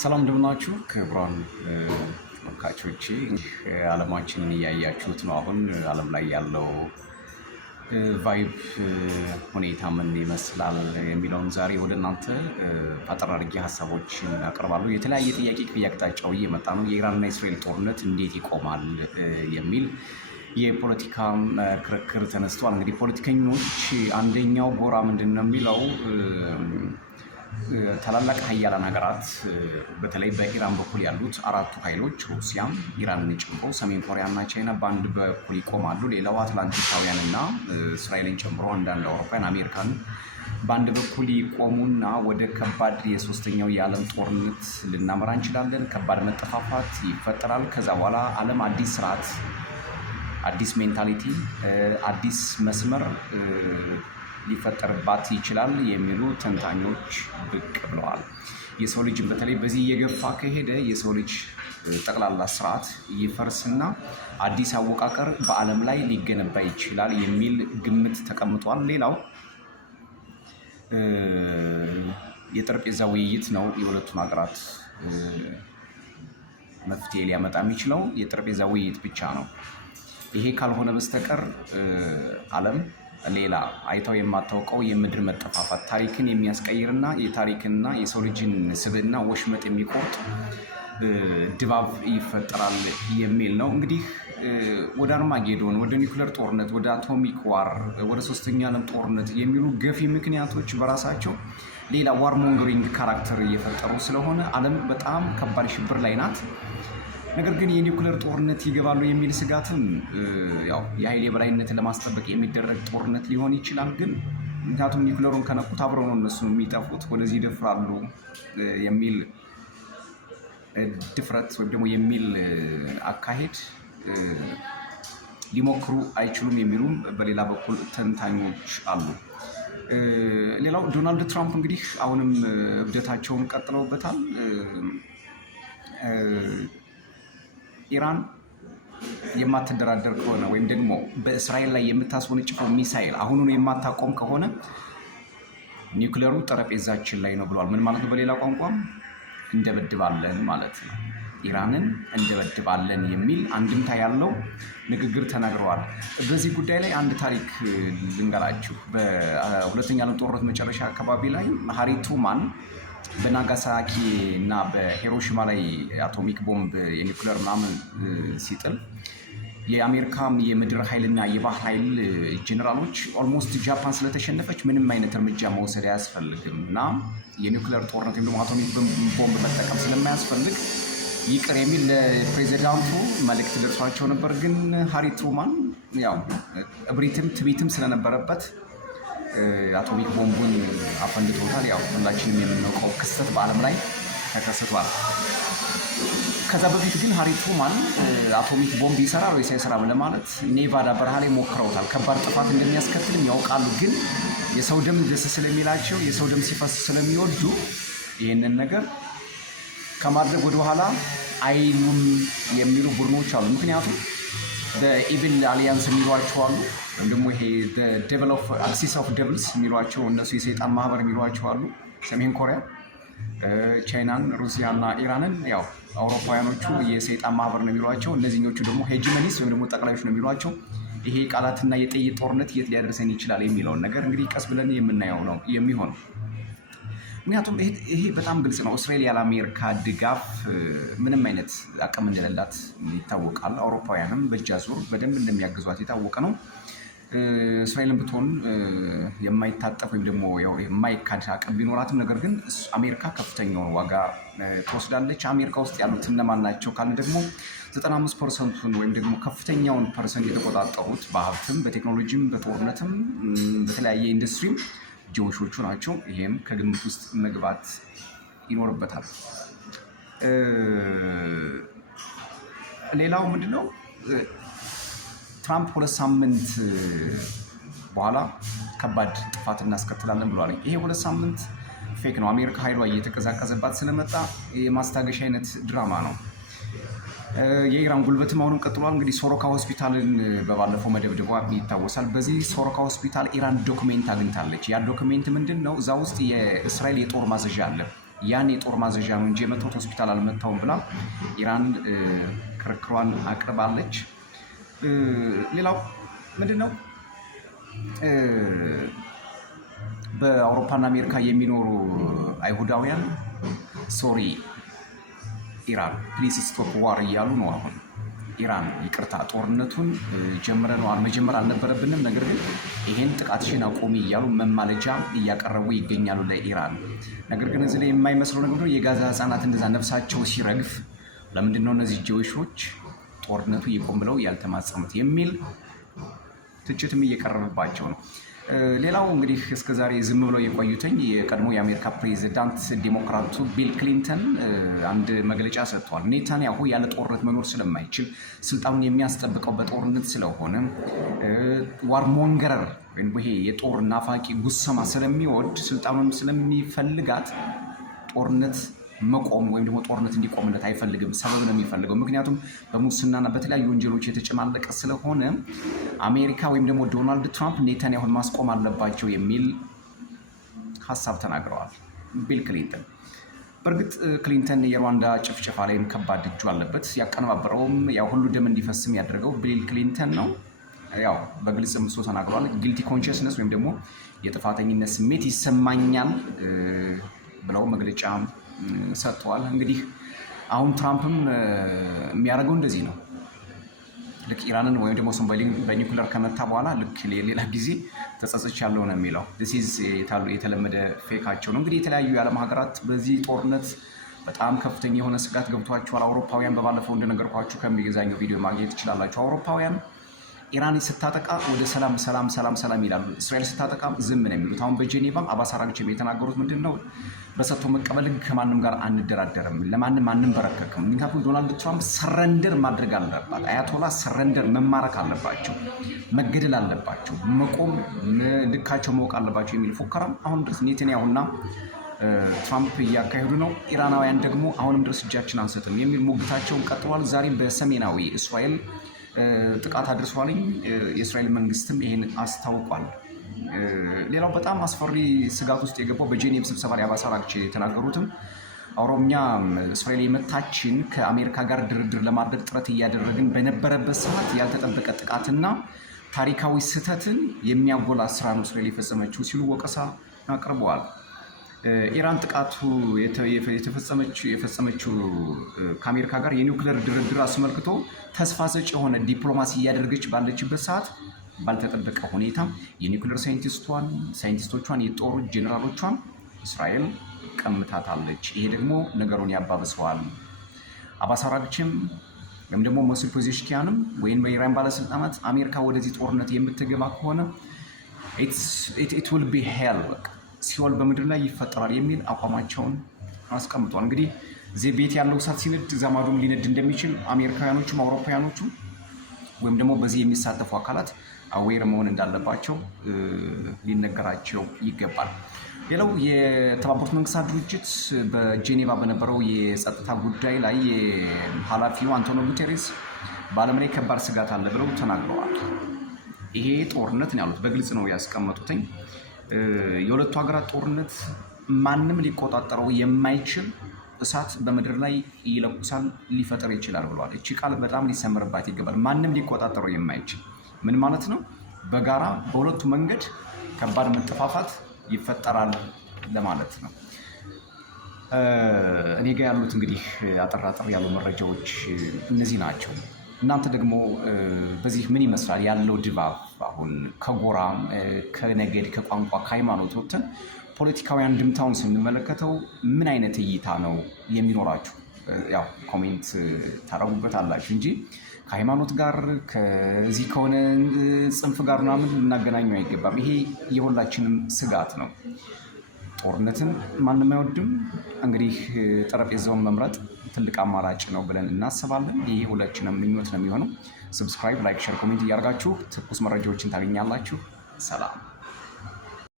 ሰላም እንደምናችሁ ክቡራን ተመልካቾቼ፣ ዓለማችንን እያያችሁት ነው። አሁን ዓለም ላይ ያለው ቫይብ ሁኔታ ምን ይመስላል የሚለውን ዛሬ ወደ እናንተ አጠር አድርጌ ሀሳቦችን አቀርባለሁ። የተለያየ ጥያቄ ከየአቅጣጫው እየመጣ ነው። የኢራንና እስራኤል ጦርነት እንዴት ይቆማል የሚል የፖለቲካ ክርክር ተነስቷል። እንግዲህ ፖለቲከኞች አንደኛው ጎራ ምንድን ነው የሚለው ታላላቅ ሀያላን ሀገራት በተለይ በኢራን በኩል ያሉት አራቱ ኃይሎች ሩሲያ፣ ኢራንን ጨምሮ ሰሜን ኮሪያና ቻይና በአንድ በኩል ይቆማሉ። ሌላው አትላንቲካውያንና እስራኤልን ጨምሮ አንዳንድ አውሮፓውያን፣ አሜሪካን በአንድ በኩል ይቆሙና ወደ ከባድ የሶስተኛው የዓለም ጦርነት ልናመራ እንችላለን። ከባድ መጠፋፋት ይፈጠራል። ከዛ በኋላ ዓለም አዲስ ስርዓት፣ አዲስ ሜንታሊቲ፣ አዲስ መስመር ሊፈጠርባት ይችላል የሚሉ ተንታኞች ብቅ ብለዋል። የሰው ልጅ በተለይ በዚህ እየገፋ ከሄደ የሰው ልጅ ጠቅላላ ስርዓት ይፈርስና አዲስ አወቃቀር በዓለም ላይ ሊገነባ ይችላል የሚል ግምት ተቀምጧል። ሌላው የጠረጴዛ ውይይት ነው። የሁለቱን ሀገራት መፍትሄ ሊያመጣ የሚችለው የጠረጴዛ ውይይት ብቻ ነው። ይሄ ካልሆነ በስተቀር ዓለም ሌላ አይታው የማታውቀው የምድር መጠፋፋት ታሪክን የሚያስቀይርና የታሪክና የሰው ልጅን ስብዕና ወሽመጥ የሚቆርጥ ድባብ ይፈጠራል የሚል ነው። እንግዲህ ወደ አርማጌዶን፣ ወደ ኒውክሌር ጦርነት፣ ወደ አቶሚክ ዋር፣ ወደ ሶስተኛ ዓለም ጦርነት የሚሉ ገፊ ምክንያቶች በራሳቸው ሌላ ዋር ሞንገሪንግ ካራክተር እየፈጠሩ ስለሆነ ዓለም በጣም ከባድ ሽብር ላይ ናት። ነገር ግን የኒውክሌር ጦርነት ይገባሉ የሚል ስጋትም ያው የኃይል የበላይነትን ለማስጠበቅ የሚደረግ ጦርነት ሊሆን ይችላል። ግን ምክንያቱም ኒውክሌሩን ከነኩት አብረው ነው እነሱ የሚጠፉት፣ ወደዚህ ይደፍራሉ የሚል ድፍረት ወይም ደግሞ የሚል አካሄድ ሊሞክሩ አይችሉም የሚሉም በሌላ በኩል ተንታኞች አሉ። ሌላው ዶናልድ ትራምፕ እንግዲህ አሁንም እብደታቸውን ቀጥለውበታል። ኢራን የማትደራደር ከሆነ ወይም ደግሞ በእስራኤል ላይ የምታስወነጭፈው ሚሳይል አሁኑን የማታቆም ከሆነ ኒውክሌሩ ጠረጴዛችን ላይ ነው ብለዋል። ምን ማለት ነው? በሌላ ቋንቋም እንደበድባለን ማለት ነው። ኢራንን እንደበድባለን የሚል አንድምታ ያለው ንግግር ተናግረዋል። በዚህ ጉዳይ ላይ አንድ ታሪክ ልንገራችሁ። በሁለተኛ ዓለም ጦርነት መጨረሻ አካባቢ ላይ ሃሪ ትሩማን በናጋሳኪ እና በሂሮሺማ ላይ አቶሚክ ቦምብ የኒውክሌር ምናምን ሲጥል የአሜሪካ የምድር ኃይልና የባህር ኃይል ጄኔራሎች ኦልሞስት ጃፓን ስለተሸነፈች ምንም አይነት እርምጃ መውሰድ አያስፈልግም እና የኒውክሌር ጦርነት ወይም ደግሞ አቶሚክ ቦምብ መጠቀም ስለማያስፈልግ ይቅር የሚል ለፕሬዚዳንቱ መልእክት ደርሷቸው ነበር። ግን ሃሪ ትሩማን ያው እብሪትም ትቢትም ስለነበረበት አቶሚክ ቦምቡን አፈንድቶታል። ያው ሁላችንም የምናውቀው ክስተት በዓለም ላይ ተከስቷል። ከዛ በፊት ግን ሃሪ ትሩማን አቶሚክ ቦምብ ይሰራል ወይስ አይሰራም ለማለት ኔቫዳ በረሃ ላይ ሞክረውታል። ከባድ ጥፋት እንደሚያስከትልም ያውቃሉ። ግን የሰው ደም ደስ ስለሚላቸው የሰው ደም ሲፈስ ስለሚወዱ ይህንን ነገር ከማድረግ ወደኋላ አይሉም የሚሉ ቡድኖች አሉ። ምክንያቱም በኢቪል አሊያንስ የሚሏቸው አሉ፣ ወይም ደግሞ ይሄ ዴቨል ኦፍ አክሲስ ኦፍ ዴቭልስ የሚሏቸው እነሱ የሰይጣን ማህበር የሚሏቸው አሉ። ሰሜን ኮሪያ፣ ቻይናን፣ ሩሲያና ኢራንን ያው አውሮፓውያኖቹ የሰይጣን ማህበር ነው የሚሏቸው። እነዚህኞቹ ደግሞ ሄጂመኒስ ወይም ደግሞ ጠቅላዮች ነው የሚሏቸው። ይሄ ቃላትና የጥይት ጦርነት የት ሊያደርሰን ይችላል የሚለውን ነገር እንግዲህ ቀስ ብለን የምናየው ነው የሚሆነው። ምክንያቱም ይሄ በጣም ግልጽ ነው። እስራኤል ያለ አሜሪካ ድጋፍ ምንም አይነት አቅም እንደሌላት ይታወቃል። አውሮፓውያንም በእጅ አዙር በደንብ እንደሚያግዟት የታወቀ ነው። እስራኤልን ብትሆን የማይታጠፍ ወይም ደግሞ የማይካድ አቅም ቢኖራትም ነገር ግን አሜሪካ ከፍተኛውን ዋጋ ትወስዳለች። አሜሪካ ውስጥ ያሉት እነማን ናቸው ካልን ደግሞ 95% ወይም ደግሞ ከፍተኛውን ፐርሰንት የተቆጣጠሩት በሀብትም በቴክኖሎጂም በጦርነትም በተለያየ ኢንዱስትሪም ጆሾቹ ናቸው። ይሄም ከግምት ውስጥ መግባት ይኖርበታል። ሌላው ምንድነው? ትራምፕ 2 ሳምንት በኋላ ከባድ ጥፋት እናስከትላለን ብለዋል። ይሄ 2 ሳምንት ፌክ ነው። አሜሪካ ኃይሏ እየተቀዛቀዘባት ስለመጣ የማስታገሻ አይነት ድራማ ነው። የኢራን ጉልበትም አሁንም ቀጥሏል። እንግዲህ ሶሮካ ሆስፒታልን በባለፈው መደብደቧ ይታወሳል። በዚህ ሶሮካ ሆስፒታል ኢራን ዶክሜንት አግኝታለች። ያ ዶክሜንት ምንድን ነው? እዛ ውስጥ የእስራኤል የጦር ማዘዣ አለ። ያን የጦር ማዘዣ ነው እንጂ የመታሁት ሆስፒታል አልመታውም ብላ ኢራን ክርክሯን አቅርባለች። ሌላው ምንድነው በአውሮፓና አሜሪካ የሚኖሩ አይሁዳውያን ሶሪ ኢራን ፕሊዝ ስቶፕ ዋር እያሉ ነው። አሁን ኢራን ይቅርታ ጦርነቱን ጀምረነዋል፣ መጀመር አልነበረብንም፣ ነገር ግን ይሄን ጥቃትሽን አቁሚ እያሉ መማለጃ እያቀረቡ ይገኛሉ ለኢራን። ነገር ግን እዚህ ላይ የማይመስለው ነገር ነው የጋዛ ህፃናት እንደዛ ነፍሳቸው ሲረግፍ ለምንድን ነው እነዚህ ጀዊሾች ጦርነቱ ይቆም ብለው ያልተማጸኑት የሚል ትችትም እየቀረበባቸው ነው። ሌላው እንግዲህ እስከዛሬ ዝም ብለው የቆዩትኝ የቀድሞ የአሜሪካ ፕሬዚዳንት ዴሞክራቱ ቢል ክሊንተን አንድ መግለጫ ሰጥተዋል። ኔታንያሁ ያለ ጦርነት መኖር ስለማይችል ስልጣኑን የሚያስጠብቀው በጦርነት ስለሆነ ዋርሞንገረር ወይም ይሄ የጦር ናፋቂ ጉሰማ ስለሚወድ ስልጣኑን ስለሚፈልጋት ጦርነት መቆም ወይም ደግሞ ጦርነት እንዲቆምለት አይፈልግም። ሰበብ ነው የሚፈልገው። ምክንያቱም በሙስናና በተለያዩ ወንጀሎች የተጨማለቀ ስለሆነ አሜሪካ ወይም ደግሞ ዶናልድ ትራምፕ ኔታንያሁን ማስቆም አለባቸው የሚል ሀሳብ ተናግረዋል ቢል ክሊንተን። በእርግጥ ክሊንተን የሩዋንዳ ጭፍጨፋ ላይም ከባድ እጁ አለበት። ያቀነባበረውም ያው ሁሉ ደም እንዲፈስም ያደረገው ቢል ክሊንተን ነው። ያው በግልጽም እሱ ተናግረዋል። ጊልቲ ኮንሽስነስ ወይም ደግሞ የጥፋተኝነት ስሜት ይሰማኛል ብለው መግለጫ ሰጥተዋል። እንግዲህ አሁን ትራምፕም የሚያደርገው እንደዚህ ነው። ልክ ኢራንን ወይም ደግሞ ሶማሊያን በኒውክለር ከመታ በኋላ ልክ ሌላ ጊዜ ተጸጽቻለሁ ነው የሚለው። የተለመደ ፌካቸው ነው። እንግዲህ የተለያዩ የዓለም ሀገራት በዚህ ጦርነት በጣም ከፍተኛ የሆነ ስጋት ገብቷቸዋል። አውሮፓውያን በባለፈው እንደነገርኳችሁ ከሚገዛኘው ቪዲዮ ማግኘት ትችላላችሁ። አውሮፓውያን ኢራን ስታጠቃ ወደ ሰላም ይላሉ። እስራኤል ስታጠቃ ዝም ነው የሚሉት። አሁን በጄኔቫ አባስ አራግቺ የተናገሩት ምንድን ነው? በሰጥቶ መቀበል ህግ ከማንም ጋር አንደራደርም፣ ለማንም አንበረከክም። ምክንያቱም ዶናልድ ትራምፕ ሰረንደር ማድረግ አለባት። አያቶላ ሰረንደር መማረክ አለባቸው፣ መገደል አለባቸው፣ መቆም ልካቸው ማወቅ አለባቸው የሚል ፉከራም አሁን ድረስ ኔታንያሁና ትራምፕ እያካሄዱ ነው። ኢራናውያን ደግሞ አሁንም ድረስ እጃችን አንሰጥም የሚል ሙግታቸውን ቀጥሏል። ዛሬም በሰሜናዊ እስራኤል ጥቃት አድርሷልኝ። የእስራኤል መንግስትም ይሄን አስታውቋል። ሌላው በጣም አስፈሪ ስጋት ውስጥ የገባው በጄኔቭ ስብሰባ ላይ አባስ አራግቺ የተናገሩትም ኦሮምኛ እስራኤል የመታችን ከአሜሪካ ጋር ድርድር ለማድረግ ጥረት እያደረግን በነበረበት ሰዓት ያልተጠበቀ ጥቃትና ታሪካዊ ስህተትን የሚያጎላ ስራ ነው እስራኤል የፈጸመችው ሲሉ ወቀሳ አቅርበዋል። ኢራን ጥቃቱ የፈጸመችው ከአሜሪካ ጋር የኒውክሌር ድርድር አስመልክቶ ተስፋ ሰጪ የሆነ ዲፕሎማሲ እያደረገች ባለችበት ሰዓት ባልተጠበቀ ሁኔታ የኒውክሌር ሳይንቲስቶቿን የጦር ጄኔራሎቿን እስራኤል ቀምታታለች። ይሄ ደግሞ ነገሩን ያባብሰዋል። አባስ አራግቺም ወይም ደግሞ ሞሱል ፔዜሽኪያንም ወይም በኢራን ባለስልጣናት አሜሪካ ወደዚህ ጦርነት የምትገባ ከሆነ ኢት ዊል ቢ ሄል ሲኦል በምድር ላይ ይፈጠራል የሚል አቋማቸውን አስቀምጧል። እንግዲህ እዚህ ቤት ያለው እሳት ሲነድ እዛ ማዶም ሊነድ እንደሚችል አሜሪካውያኖቹም አውሮፓውያኖቹም ወይም ደግሞ በዚህ የሚሳተፉ አካላት አዌር መሆን እንዳለባቸው ሊነገራቸው ይገባል። ሌላው የተባበሩት መንግስታት ድርጅት በጄኔቫ በነበረው የጸጥታ ጉዳይ ላይ ኃላፊው አንቶኒዮ ጉቴሬስ በዓለም ላይ ከባድ ስጋት አለ ብለው ተናግረዋል። ይሄ ጦርነት ነው ያሉት፣ በግልጽ ነው ያስቀመጡትኝ። የሁለቱ ሀገራት ጦርነት ማንም ሊቆጣጠረው የማይችል እሳት በምድር ላይ ይለቁሳል፣ ሊፈጠር ይችላል ብለዋል። እቺ ቃል በጣም ሊሰመርባት ይገባል። ማንም ሊቆጣጠረው የማይችል ምን ማለት ነው? በጋራ በሁለቱ መንገድ ከባድ መጠፋፋት ይፈጠራል ለማለት ነው። እኔ ጋር ያሉት እንግዲህ አጠራጠር ያሉ መረጃዎች እነዚህ ናቸው። እናንተ ደግሞ በዚህ ምን ይመስላል ያለው ድባብ? አሁን ከጎራ ከነገድ ከቋንቋ ከሃይማኖት ወጥተን ፖለቲካዊ አንድምታውን ስንመለከተው ምን አይነት እይታ ነው የሚኖራችሁ? ያው ኮሜንት ታረጉበታላችሁ እንጂ ከሃይማኖት ጋር ከዚህ ከሆነ ጽንፍ ጋር ምናምን ልናገናኘው አይገባም። ይሄ የሁላችንም ስጋት ነው። ጦርነትን ማንም አይወድም። እንግዲህ ጠረጴዛውን መምረጥ ትልቅ አማራጭ ነው ብለን እናስባለን። ይሄ ሁላችንም ምኞት ነው የሚሆነው። ሰብስክራይብ፣ ላይክ፣ ሼር፣ ኮሜንት እያደረጋችሁ ትኩስ መረጃዎችን ታገኛላችሁ። ሰላም።